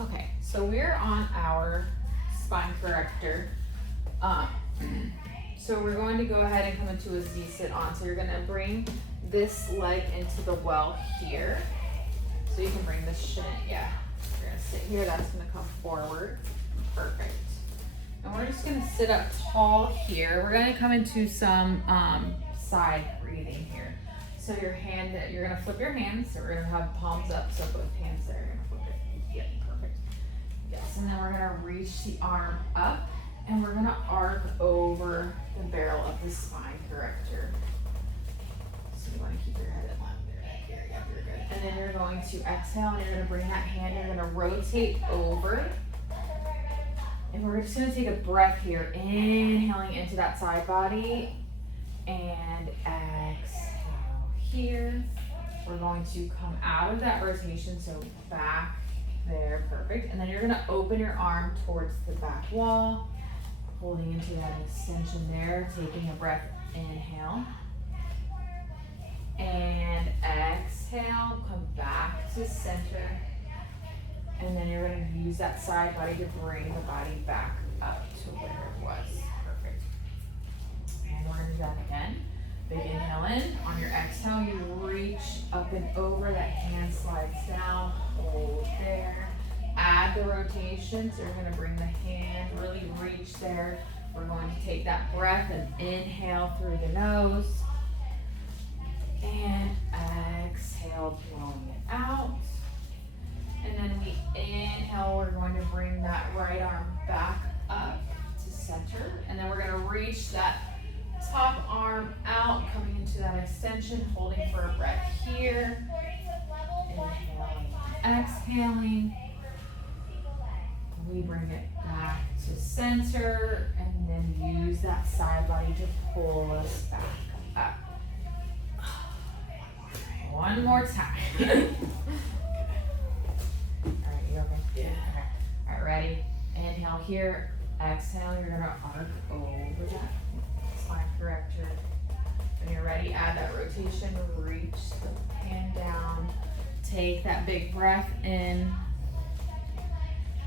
Okay, so we're on our spine corrector. So we're going to go ahead and come into a Z sit on. So you're gonna bring this leg into the well here. So you can bring the shin, yeah. You're gonna sit here, that's gonna come forward. Perfect. And we're just gonna sit up tall here. We're gonna come into some side breathing here. So your hand, you're gonna flip your hands. So we're gonna have palms up, so both hands there, you're gonna flip it. Yeah, perfect. Yes, and then we're gonna reach the arm up and we're gonna arc over the barrel of the spine corrector. So you wanna keep your head in line there. Here, yeah, you're good. And then you're going to exhale and you're gonna bring that hand, you're gonna rotate over. And we're just gonna take a breath here, inhaling into that side body and exhale here. We're going to come out of that rotation, so back there, perfect. And then you're gonna open your arm towards the back wall, holding into that extension there, taking a breath, inhale. And exhale, come back to center. And then you're gonna use that side body to bring the body back up to where it was. Perfect. And we're gonna do that again. Big inhale in. On your exhale, you reach up and over. That hand slides down. Hold there. Add the rotation. So you're gonna bring the hand, really reach there. We're going to take that breath and inhale through the nose. And exhale, blowing it out. And then we inhale, we're going to bring that right arm back up to center. And then we're gonna reach that top arm out, coming into that extension, holding for a breath here. Inhaling, exhaling. We bring it back to center and then use that side body to pull us back up. One more time. Alright, you okay? Yeah. Okay. Alright, ready? Inhale here. Exhale, you're gonna arc over that spine corrector. When you're ready, add that rotation, reach the hand down. Take that big breath in.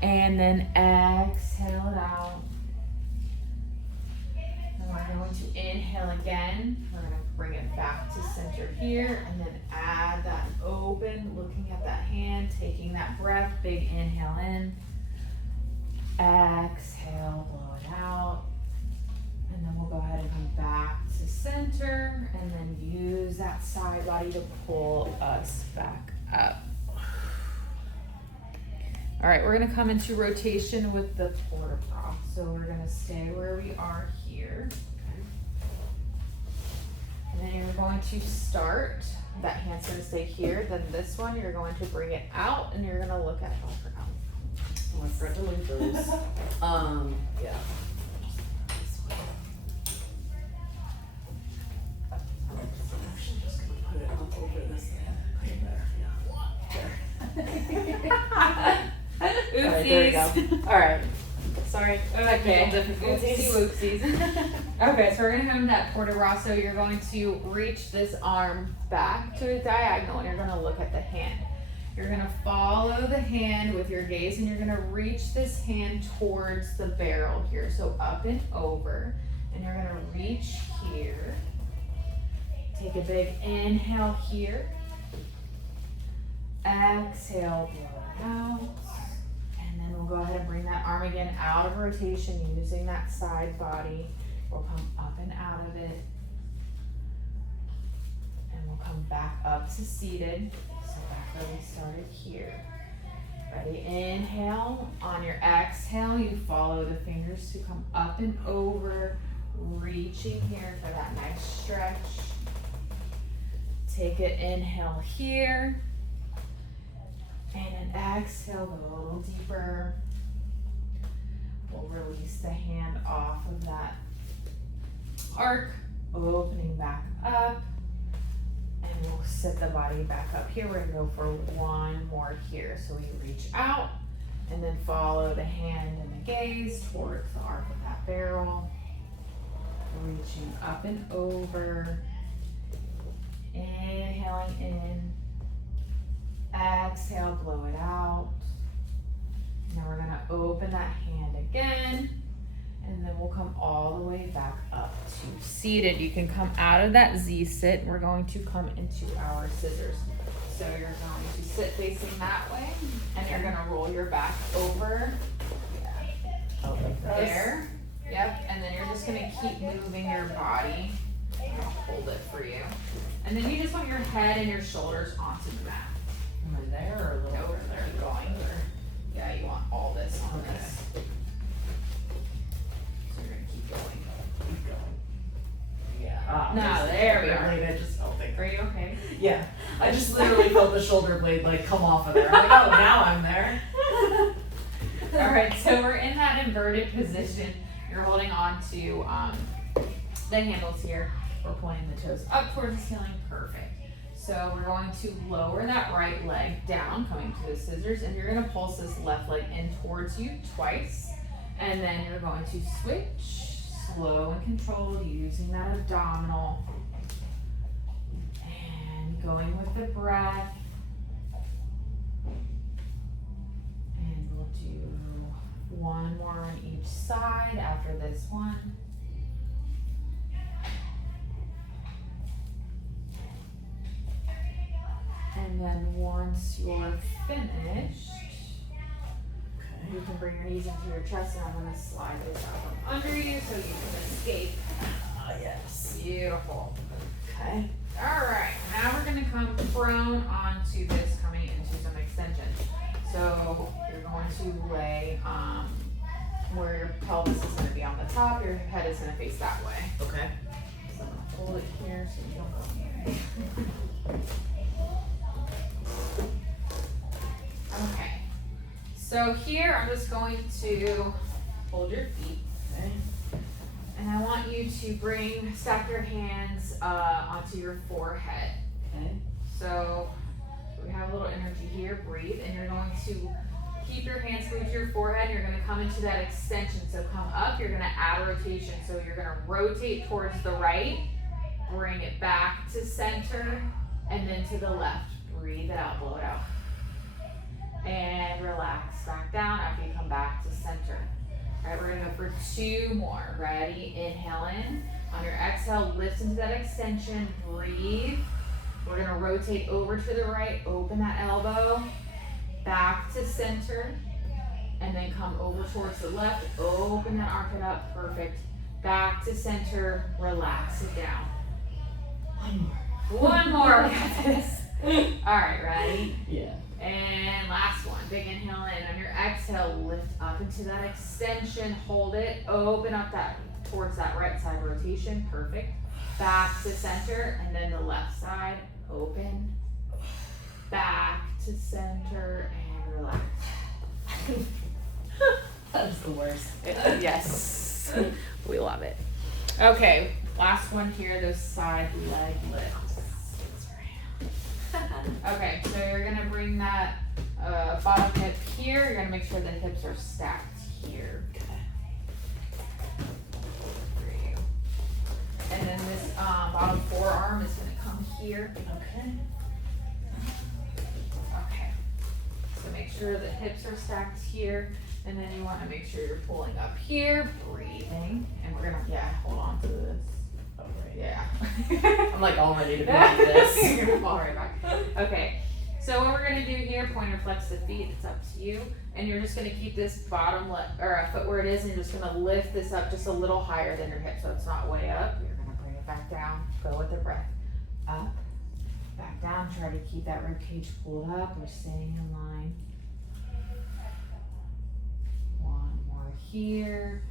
And then exhale it out. And we're going to inhale again. We're gonna bring it back to center here and then add that open, looking at that hand, taking that breath, big inhale in. Exhale, blow it out. And then we'll go ahead and come back to center and then use that side body to pull us back up. All right, we're gonna come into rotation with the port de bras. So we're gonna stay where we are here. And then you're going to start, that hand's gonna stay here, then this one, you're going to bring it out and you're gonna look at it for now. My friend link those. Yeah. I'm actually just gonna put it up over this and put it there. Yeah. There. Alright, there we go. Alright. Sorry. Okay. Technical difficulties. Oopsies. Okay, so we're gonna have that port de bras. So you're going to reach this arm back to a diagonal and you're gonna look at the hand. You're gonna follow the hand with your gaze and you're gonna reach this hand towards the barrel here. So up and over, and you're gonna reach here. Take a big inhale here. Exhale, blow it out. And then we'll go ahead and bring that arm again out of rotation using that side body. We'll come up and out of it. And we'll come back up to seated. So back where we started here. Ready? Inhale. On your exhale, you follow the fingers to come up and over, reaching here for that next stretch. Take an inhale here. And an exhale, go a little deeper. We'll release the hand off of that arc, opening back up. And we'll sit the body back up here. We're gonna go for one more here. So we reach out and then follow the hand and the gaze towards the arc of that barrel. Reaching up and over. Inhaling in. Exhale, blow it out. open that hand again. And then we'll come all the way back up to seated. You can come out of that Z sit. We're going to come into our scissors. So you're going to sit facing that way, and you're gonna roll your back over. Oh, There. Yep. And then you're just gonna keep moving your body. I'll hold it for you. And then you just want your head and your shoulders onto the mat. Am I there or a little Over further? there, going. Yeah, you want all this on Okay. this. So you're gonna keep going. Keep going. Yeah. No, there we are. I just felt it. Are you okay? Yeah. I just literally felt the shoulder blade like come off of there. I'm like, oh, now I'm there. All right, so we're in that inverted position. You're holding on to the handles here. We're pointing the toes up towards the ceiling. Perfect. So we're going to lower that right leg down, coming to the scissors, and you're gonna pulse this left leg in towards you twice. And then you're going to switch, slow and controlled, using that abdominal. And going with the breath. And we'll do one more on each side after this one. And then once you're finished, you can bring your knees into your chest, and I'm gonna slide this out from under you so you can escape. Yes. Beautiful. Okay. All right, now we're gonna come prone onto this, coming into some extension. So you're going to lay where your pelvis is gonna be on the top, your head is gonna face that way. Okay. So I'm gonna hold it here so you don't go anywhere. Okay. So here I'm just going to hold your feet. Okay. And I want you to stack your hands onto your forehead. Okay. So we have a little energy here, breathe, and you're going to keep your hands glued to your forehead. You're gonna come into that extension. So come up, you're gonna add a rotation. So you're gonna rotate towards the right, bring it back to center, and then to the left. Breathe it out, blow it out. And relax back down after you come back to center. All right, we're gonna go for 2 more. Ready? Inhale in. On your exhale, lift into that extension. Breathe. We're gonna rotate over to the right. Open that elbow. Back to center. And then come over towards the left. Open that armpit up. Perfect. Back to center. Relax it down. One more. We got this. All right, ready? Yeah. And last one, big inhale in. On your exhale, lift up into that extension, hold it, open up that towards that right side rotation, perfect. Back to center, and then the left side, open, back to center, and relax. That was the worst. Yes, we love it. Okay, last one here, those side leg lifts. Okay, so you're gonna bring that bottom hip here. You're gonna make sure the hips are stacked here. For you. And then this bottom forearm is gonna come here. Okay. Okay. So make sure the hips are stacked here. And then you wanna make sure you're pulling up here, breathing. And we're gonna, hold on to this. Oh, right. Yeah. I'm like all ready to be like this. You're gonna fall right back. Okay. So what we're gonna do here, pointer flex the feet, it's up to you. And you're just gonna keep this bottom foot where it is, and you're just gonna lift this up just a little higher than your hip, so it's not way up. You're gonna bring it back down, go with the breath. Up, back down, try to keep that rib cage pulled up, we're staying in line. One more here.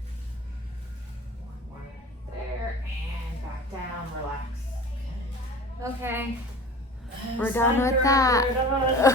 One more there, and back down, relax. Okay. We're done with that.